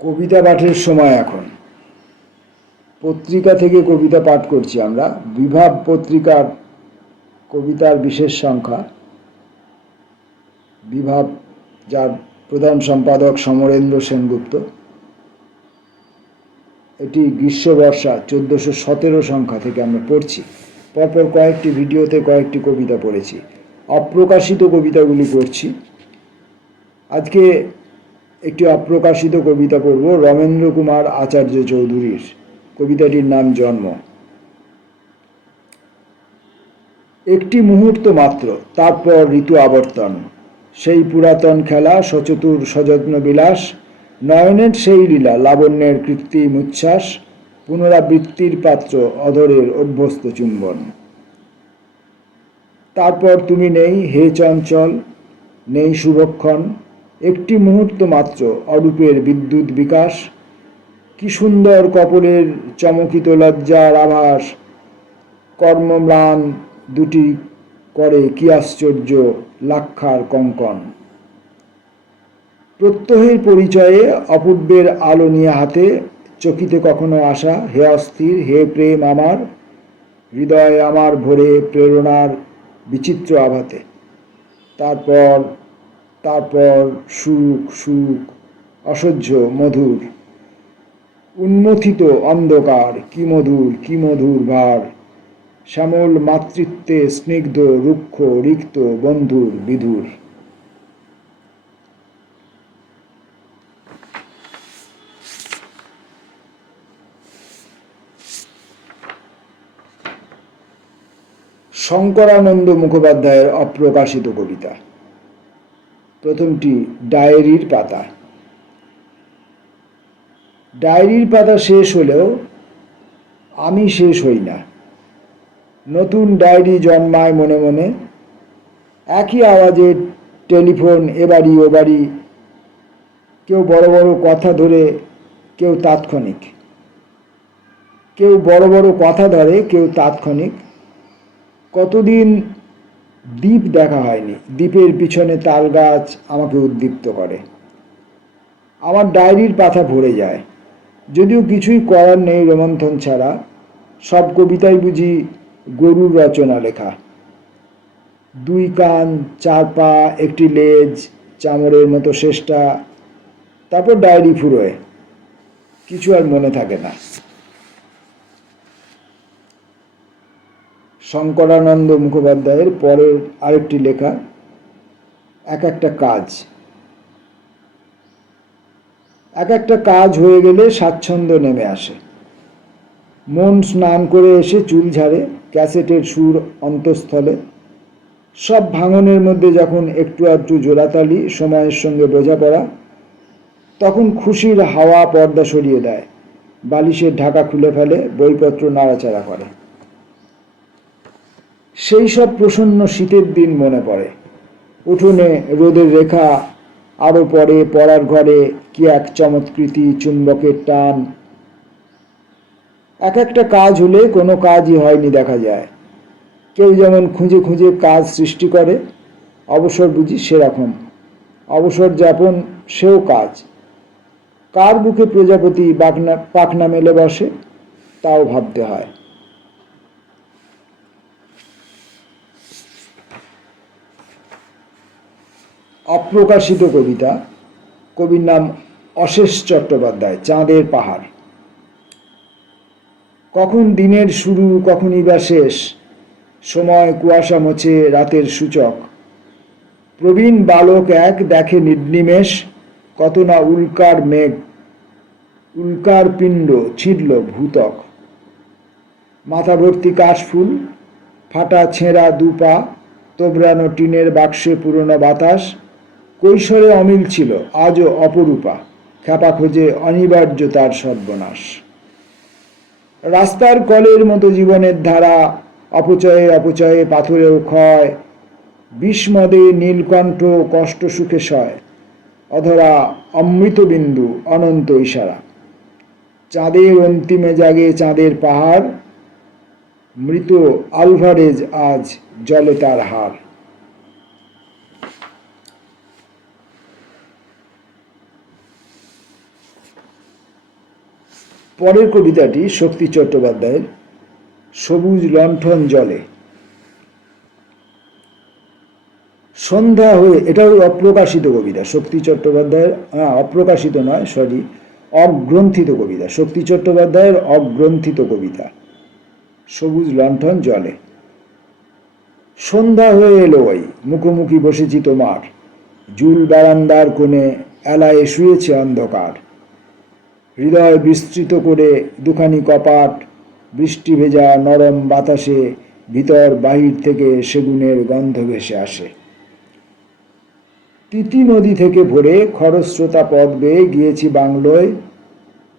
কবিতা পাঠের সময় এখন। পত্রিকা থেকে কবিতা পাঠ করছি আমরা। বিভাব পত্রিকার কবিতার বিশেষ সংখ্যা। বিভাব, যার প্রধান সম্পাদক সমরেন্দ্র সেনগুপ্ত। এটি গ্রীষ্মবর্ষা 1417 সংখ্যা থেকে আমরা পড়ছি। পরপর কয়েকটি ভিডিওতে কয়েকটি কবিতা পড়েছি। অপ্রকাশিত কবিতাগুলি পড়ছি। আজকে একটি অপ্রকাশিত কবিতা পড়ব রমেন্দ্র কুমার আচার্য চৌধুরীর। কবিতাটির নাম জন্ম। একটি মুহূর্ত মাত্র, তারপর ঋতু আবর্তন। সেই পুরাতন খেলা, সচতুর সযত্ন বিলাস, নয়নের সেই লীলা, লাবণ্যের কৃত্রিম উচ্ছ্বাস, পুনরাবৃত্তির পাত্র, অধরের অভ্যস্ত চুম্বন। তারপর তুমি নেই, হে চঞ্চল, নেই শুভক্ষণ। একটি মুহূর্ত মাত্র, অরূপের বিদ্যুৎ বিকাশ। কি সুন্দর কপলের চমকিত লজ্জার আভাস। কর্মম্লান দুটি করে কি আশ্চর্য লাক্ষার কঙ্কন। প্রত্যহের পরিচয়ে অপূর্বের আলো নিয়ে হাতে, চকিতে কখনো আশা, হে অস্থির, হে প্রেম আমার, হৃদয় আমার ভরে প্রেরণার বিচিত্র আভাতে। তারপর তারপর সুখ সুখ অসহ্য মধুর, উন্মথিত অন্ধকার, কি মধুর ভার। শ্যামল মাতৃত্বে স্নিগ্ধ রুক্ষ রিক্ত বন্ধুর বিধুর। শঙ্করানন্দ মুখোপাধ্যায়ের অপ্রকাশিত কবিতা। প্রথমটি ডায়েরির পাতা। ডায়েরির পাতা শেষ হলেও আমি শেষ হই না। নতুন ডায়েরি জন্মায় মনে মনে। একই আওয়াজে টেলিফোন এবাড়ি ওবাড়ি। কেউ বড় বড় কথা ধরে, কেউ তাৎক্ষণিক। কেউ বড় বড় কথা ধরে, কেউ তাৎক্ষণিক। কতদিন দ্বীপ দেখা হয়নি, দ্বীপের পিছনে তাল গাছ আমাকে উদ্দীপ্ত করে। আমার ডায়েরির পাতা ভরে যায়, যদিও কিছুই করার নেই রোমন্থন ছাড়া। সব কবিতাই বুঝি গরুর রচনা লেখা। দুই কান, চার পা, একটি লেজ, চামড়ের মতো শেষটা, তারপর ডায়েরি ফুরোয়, কিছু আর মনে থাকে না। শঙ্করানন্দ মুখোপাধ্যায়ের পরের আরেকটি লেখা, এক একটা কাজ। এক একটা কাজ হয়ে গেলে স্বাচ্ছন্দ্য নেমে আসে। মন স্নান করে এসে চুল ঝাড়ে, ক্যাসেটের সুর অন্তঃস্থলে। সব ভাঙনের মধ্যে যখন একটু আধটু জোড়াতালি, সময়ের সঙ্গে বোঝাপড়া, তখন খুশির হাওয়া পর্দা সরিয়ে দেয়, বালিশের ঢাকা খুলে ফেলে, বইপত্র নাড়াচাড়া করে। সেই সব প্রসন্ন শীতের দিন মনে পড়ে। উঠোনে রোদের রেখা, আরো পরে পড়ার ঘরে কি এক চমৎকৃতি চুম্বকের টান। এক একটা কাজ হলে কোনো কাজই হয়নি দেখা যায়। কেউ যেমন খুঁজে খুঁজে কাজ সৃষ্টি করে, অবসর বুঝি সেরকম। অবসর যাপন সেও কাজ। কার বুকে প্রজাপতি পাখনা মেলে বসে, তাও ভাবতে হয়। অপ্রকাশিত কবিতা। কবির নাম অশেষ চট্টোপাধ্যায়। চাঁদের পাহাড়। কখন দিনের শুরু, কখনই বা শেষ, সময় কুয়াশা মোছে রাতের সূচক। প্রবীণ বালক এক দেখে নির্নিমেষ, কত না উল্কার মেঘ, উল্কার পিণ্ড ছিঁড়ল ভূতক। মাথা ভর্তি কাশফুল, ফাটা ছেঁড়া দুপা, তোবড়ানো টিনের বাক্সে পুরনো বাতাস। কৈশোরে অমিল ছিল, আজও অপরূপা, খ্যাপা খোঁজে অনিবার্য তার সর্বনাশ। রাস্তার কলের মতো জীবনের ধারা, অপচয়ে অপচয়ে পাথরেও ক্ষয়। বিস্মদে নীলকণ্ঠ কষ্ট সুখে সয়, অধরা অমৃতবিন্দু অনন্ত ইশারা। চাঁদের অন্তিমে জাগে চাঁদের পাহাড়, মৃত আলভারেজ আজ জলে তার হার। পরের কবিতাটি শক্তি চট্টোপাধ্যায়ের, সবুজ লণ্ঠন জলে। সন্ধ্যা হয়ে, এটাও অপ্রকাশিত কবিতা শক্তি চট্টোপাধ্যায়ের, অপ্রকাশিত নয়, সরি, অগ্রন্থিত কবিতা, শক্তি চট্টোপাধ্যায়ের অগ্রন্থিত কবিতা সবুজ লণ্ঠন জলে। সন্ধ্যা হয়ে এলো, ওই মুখোমুখি বসেছি তোমার, জুল বারান্দার কোণে এলায়ে শুয়েছে অন্ধকার, হৃদয় বিস্তৃত করে দুখানি কপাট, বৃষ্টি ভেজা নরম বাতাসে ভিতর বাহির থেকে সেগুনের গন্ধ ভেসে আসে। তিতি নদী থেকে ভরে খরস্রোতা পথ বেয়ে গিয়েছি বাংলোয়,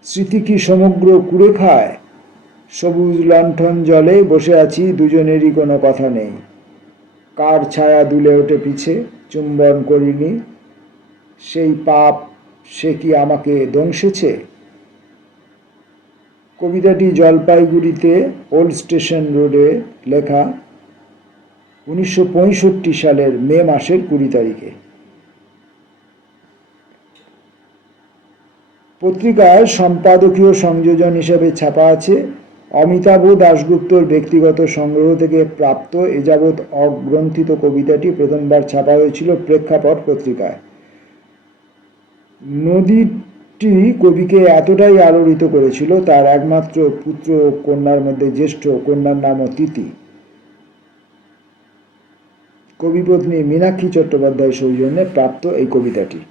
স্মৃতি কি সমগ্র কুড়ে খায়, সবুজ লণ্ঠন জলে বসে আছি, দুজনেরই কোনো কথা নেই, কার ছায়া দুলে ওঠে পিছে, চুম্বন করিনি, সেই পাপ সে কি আমাকে দংশেছে। কবিতাটি জলপাইগুড়িতে ওল্ড স্টেশন রোডে লেখা, 1965 সালের মে মাসের 20 তারিখে। পত্রিকার সম্পাদকীয় সংযোজন হিসেবে ছাপা আছে। অমিতাভ দাশগুপ্তর ব্যক্তিগত সংগ্রহ থেকে প্রাপ্ত এ যাবৎ অগ্রন্থিত কবিতাটি প্রথমবার ছাপা হয়েছিল প্রেক্ষাপট পত্রিকায়। নদীটি কবিকে এতটাই আলোড়িত করেছিল, তার একমাত্র পুত্র কন্যার মধ্যে জ্যেষ্ঠ কন্যার নামও তিতি। কবিপত্নী মীনাক্ষী চট্টোপাধ্যায় সৌজন্যে প্রাপ্ত এই কবিতাটি।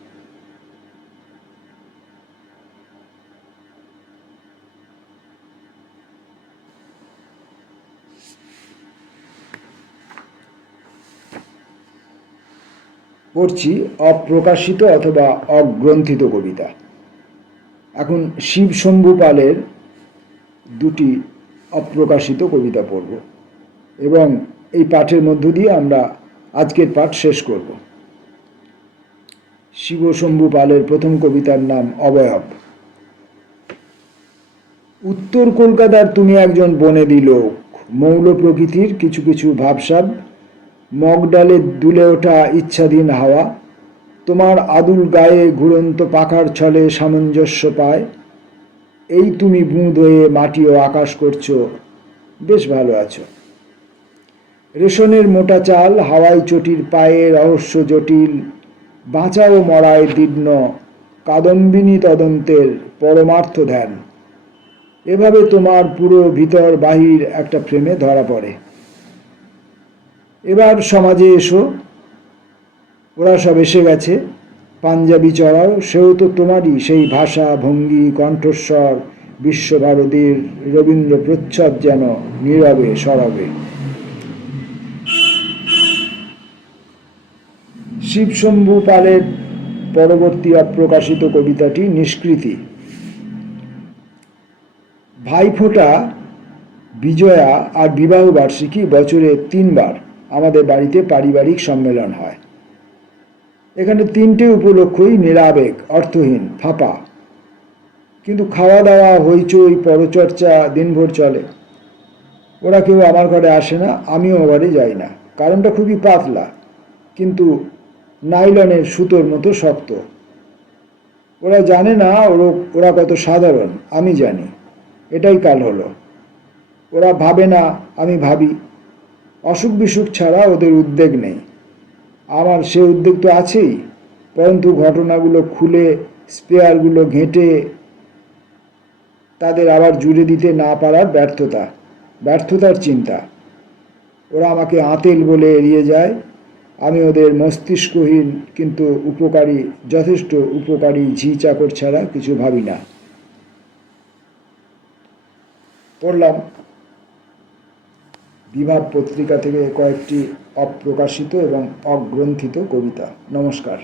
পড়ছি অপ্রকাশিত অথবা অগ্রন্থিত কবিতা। এখন শিব শম্ভু পালের দুটি অপ্রকাশিত কবিতা পড়ব এবং এই পাঠের মধ্য দিয়ে আমরা আজকের পাঠ শেষ করব। শিব শম্ভু পালের প্রথম কবিতার নাম অবয়ব। উত্তর কলকাতার তুমি একজন বনেদি লোক, মৌল প্রকৃতির কিছু কিছু ভাবসাব, মগডালে দুলে ওঠা ইচ্ছাধীন হাওয়া, তোমার আদুল গায়ে ঘুরন্ত পাখার ছলে সামঞ্জস্য পায়, এই তুমি বুঁদ হয়ে মাটি ও আকাশ করছো, বেশ ভালো আছো। রেশনের মোটা চাল, হাওয়াই চটির পায়ে রহস্য জটিল, বাঁচা ও মরায় দীর্ণ, কাদম্বিনী তদন্তের পরমার্থ ধ্যান, এভাবে তোমার পুরো ভিতর বাহির একটা ফ্রেমে ধরা পড়ে। এবার সমাজে এসো, ওরা সব এসে গেছে, পাঞ্জাবি চড়াও, সেও তো তোমারই সেই ভাষা ভঙ্গি কণ্ঠস্বর, বিশ্বভারতীর রবীন্দ্র প্রচ্ছদ যেন নীরবে সরবে। শিবশম্ভু পালের পরবর্তী অপ্রকাশিত কবিতাটি নিষ্কৃতি। ভাইফোঁটা, বিজয়া আর বিবাহ বার্ষিকী বছরে 3 বার আমাদের বাড়িতে পারিবারিক সম্মেলন হয়। এখানে 3টে উপলক্ষই নিরাবেগ, অর্থহীন, ফাঁপা, কিন্তু খাওয়া দাওয়া, হইচই, পরচর্চা দিনভর চলে। ওরা কেউ আমার ঘরে আসে না, আমিও ও ঘরে যাই না। কারণটা খুবই পাতলা, কিন্তু নাইলনের সুতোর মতো শক্ত। ওরা জানে না ওরা কত সাধারণ, আমি জানি। এটাই কাল হলো। ওরা ভাবে না, আমি ভাবি। অসুখ বিসুখ ছাড়া ওদের উদ্বেগ নেই। আমার সে উদ্বেগ তো আছেই, পরন্তু ঘটনাগুলো খুলে, স্পেয়ারগুলো ঘেঁটে তাদের আবার জুড়ে দিতে না পারার ব্যর্থতার চিন্তা। ওরা আমাকে আঁতেল বলে এড়িয়ে যায়। আমি ওদের মস্তিষ্কহীন কিন্তু উপকারী, যথেষ্ট উপকারী ঝি চাকর ছাড়া কিছু ভাবি না। পড়লাম বিভাব পত্রিকা থেকে কয়েকটি অপ্রকাশিত এবং অগ্রন্থিত কবিতা। নমস্কার।